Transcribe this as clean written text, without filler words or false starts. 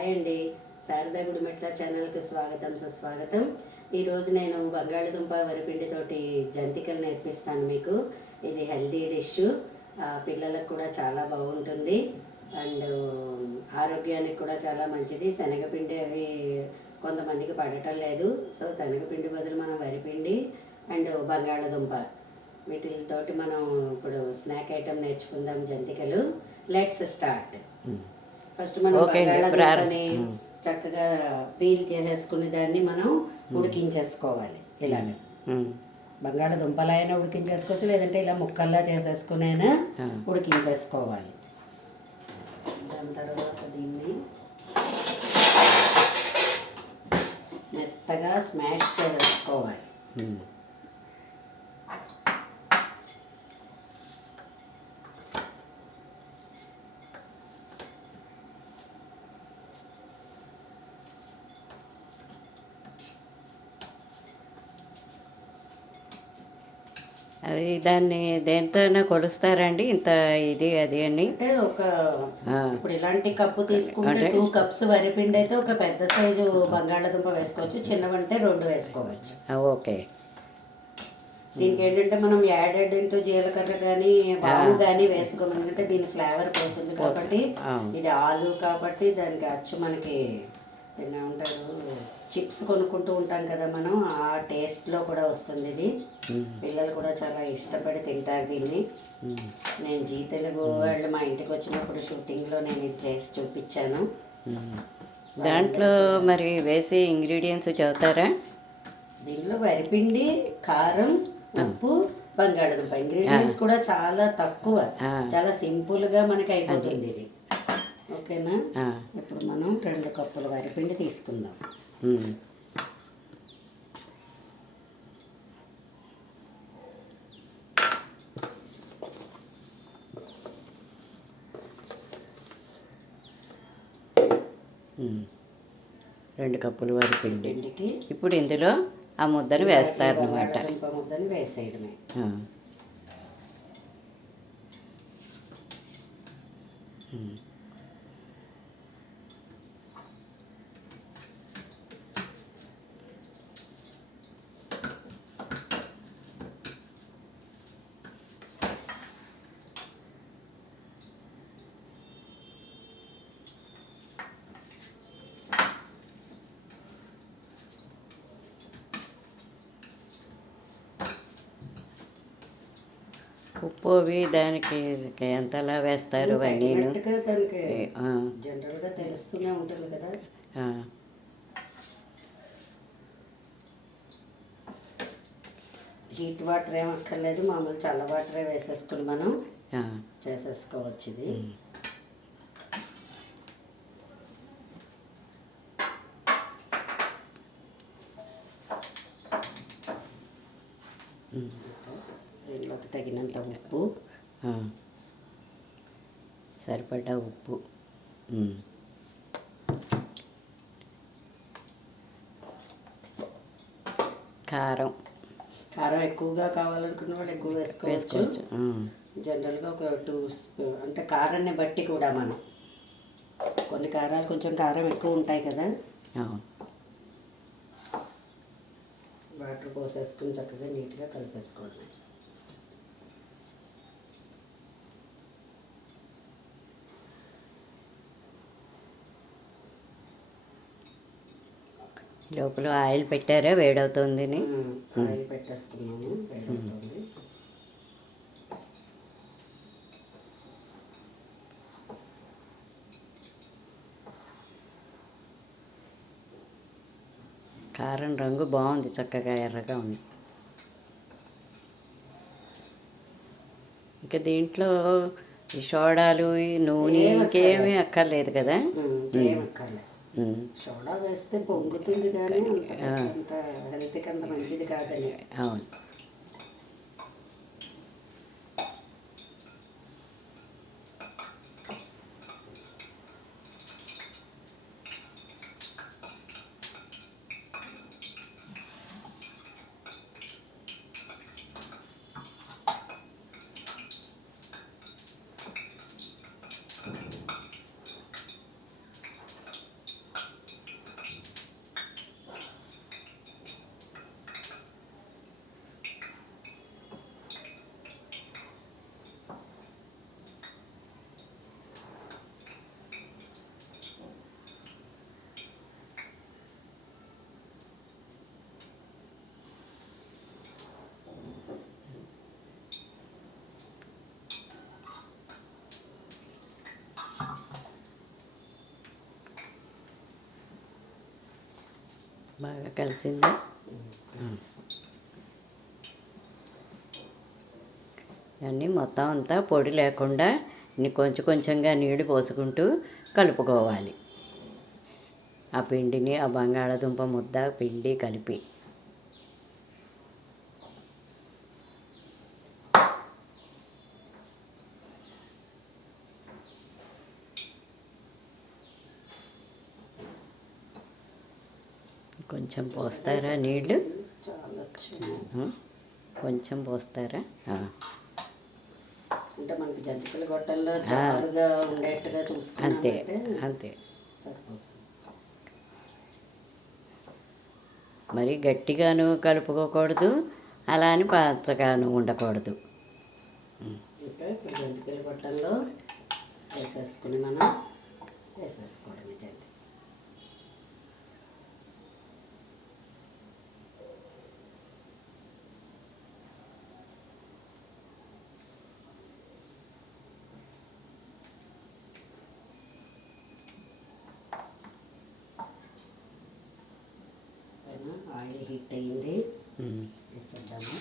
Hi అండి, శారదా గుడిమెట్ల ఛానల్కి స్వాగతం సుస్వాగతం. ఈరోజు నేను బంగాళదుంప వరిపిండితోటి జంతికలు నేర్పిస్తాను మీకు. ఇది హెల్తీ డిష్, పిల్లలకు కూడా చాలా బాగుంటుంది అండ్ ఆరోగ్యానికి కూడా చాలా మంచిది. శనగపిండి అవి కొంతమందికి పడటం లేదు, సో శనగపిండి బదులు మనం వరిపిండి అండ్ బంగాళదుంప వీటితోటి మనం ఇప్పుడు స్నాక్ ఐటెం నేర్చుకుందాం, జంతికలు. Let's start. ఫస్ట్ మనం బంగాళదుంపని చక్కగా పీల్ చేసేసుకునే దాన్ని మనం ఉడికించేసుకోవాలి. ఇలాగ బంగాళదుంపలైనా ఉడికించేసుకోవచ్చు, లేదంటే ఇలా ముక్కల్లా చేసేసుకునైనా ఉడికించేసుకోవాలి. దాని తర్వాత దీన్ని మెత్తగా స్మాష్ చేసేసుకోవాలి. అది దాన్ని దేంతోనే కొలుస్తారండి, ఇంత ఇది అది అని? అంటే ఇప్పుడు ఇలాంటి కప్పు తీసుకుంటే 2 కప్స్ వరిపిండి అయితే ఒక పెద్ద సైజు బంగాళదుంప వేసుకోవచ్చు, చిన్నవంటే 2 వేసుకోవచ్చు. ఓకే. దీనికి ఏంటంటే మనం యాడెడ్ ఇంటూ జీలకర్ర కానీ వాము కానీ వేసుకోము, ఎందుకంటే దీని ఫ్లేవర్ పోతుంది కాబట్టి. ఇది ఆలు కాబట్టి దానికి అచ్చు మనకి ఏమంటారు, చిప్స్ కొనుక్కుంటూ ఉంటాం కదా మనం, ఆ టేస్ట్లో కూడా వస్తుంది ఇది. పిల్లలు కూడా చాలా ఇష్టపడి తింటారు దీన్ని. నేను జీ తెలుగు వాళ్ళు మా ఇంటికి వచ్చినప్పుడు షూటింగ్లో నేను ఇది చేసి చూపించాను. దాంట్లో మరి వేసే ఇంగ్రీడియంట్స్ చెబుతారా? దీనిలో వరిపిండి, కారం, ఉప్పు, బంగాళదుంప. ఇంగ్రీడియంట్స్ కూడా చాలా తక్కువ, చాలా సింపుల్గా మనకి అయిపోతుంది ఇది. ఓకేనా? ఇప్పుడు మనం 2 కప్పుల వరిపిండి తీసుకుందాం. రెండు కప్పులు వరిపిండికి ఇప్పుడు ఇందులో ఆ ముద్దను వేస్తారు అన్నమాట. ముద్దను వేసేయడమే. ఉప్పు అవి దానికి ఎంతలా వేస్తారు అవన్నీ? దానికి జనరల్గా తెలుస్తూనే ఉంటుంది కదా. హీట్ వాటర్ ఏం అక్కర్లేదు, మామూలు చల్ల వాటరే వేసేసుకుని మనం చేసేసుకోవచ్చు ఇది. దీనిలోకి తగినంత ఉప్పు, సరిపడా ఉప్పు, కారం. కారం ఎక్కువగా కావాలనుకున్న వాళ్ళు ఎక్కువ వేసుకోవచ్చు. జనరల్గా ఒక 2 స్పూన్, అంటే కారాన్ని బట్టి కూడా మనం కొన్ని కారాలు కొంచెం కారం ఎక్కువ ఉంటాయి కదా. వాటర్ పోసేసుకుని చక్కగా నీట్గా కలిపేసుకోండి. లోపల ఆయిల్ పెట్టారా? వేడవుతుంది. ఆయిల్ పెట్టేసుకున్నాను, వేడవుతుంది. కారం రంగు బాగుంది, చక్కగా ఎర్రగా ఉంది. ఇంకా దీంట్లో ఈ సోడాలు, ఈ నూనె ఇంకేమీ అక్కర్లేదు కదా. సోడా వేస్తే పొంగుతుంది కానీ అంత హెల్త్కి అంత మంచిది కాదని. అవును. బాగా కలిసిందా? ఇవన్నీ మొత్తం అంతా పొడి లేకుండా కొంచెం కొంచెంగా నీళ్లు పోసుకుంటూ కలుపుకోవాలి. ఆ పిండిని ఆ బంగాళాదుంప ముద్ద పిండి కలిపి కొంచెం పోస్తారా నీళ్ళు? చాలా వచ్చింది. కొంచెం పోస్తారా? అంటే మనకి జంతికల గొట్టంలో జారుగా ఉండేట్టుగా అంతే చూసుకున్నామంటే అంతే. సరిపోతుంది. మరి గట్టిగాను కలుపుకోకూడదు, అలా అని పచ్చగాను ఉండకూడదు. ఇంకా ఇప్పుడు జంతికల గొట్టంలో వేసేసుకోవడమే జంతి. ఆయిల్ హీట్ అయ్యింది, వేసేద్దాము.